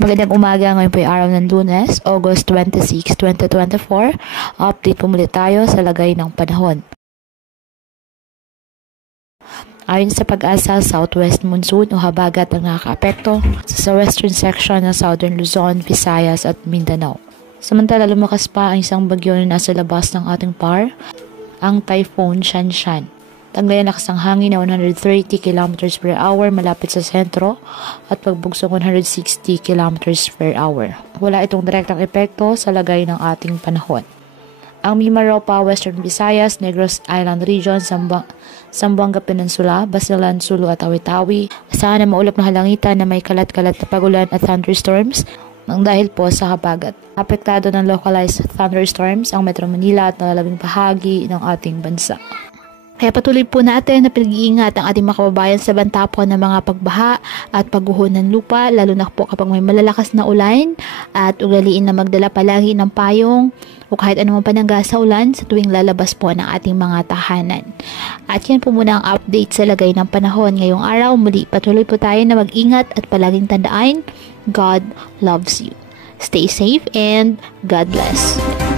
Magandang umaga, ngayon po ay araw ng Lunes, August 26, 2024. Update po muli tayo sa lagay ng panahon. Ayon sa Pag-asa, southwest monsoon o habagat ang nakakaapekto sa western section ng Southern Luzon, Visayas at Mindanao. Samantala, lumakas pa ang isang bagyo na nasa labas ng ating PAR, ang Typhoon Shanshan. Taglay ang lakas ng hangin na 130 km per hour malapit sa sentro at pagbugsong 160 km per hour. Wala itong direktang epekto sa lagay ng ating panahon. Ang Mimaropa, Western Visayas, Negros Island Region, Zamboanga Peninsula, Basilan, Sulu at Tawi-Tawi, asahan na maulap na halangitan na may kalat-kalat na pagulan at thunderstorms nang dahil po sa habagat. Apektado ng localized thunderstorms ang Metro Manila at nalalabing bahagi ng ating bansa. Kaya patuloy po natin na pinag-iingat ang ating mga kababayan sa banta po ng mga pagbaha at pagguho ng lupa, lalo na po kapag may malalakas na ulan, at ugaliin na magdala palagi ng payong o kahit anumang panangga sa ulan sa tuwing lalabas po ng ating mga tahanan. At yan po muna ang update sa lagay ng panahon ngayong araw. Muli patuloy po tayo na mag-ingat at palaging tandaan, God loves you. Stay safe and God bless.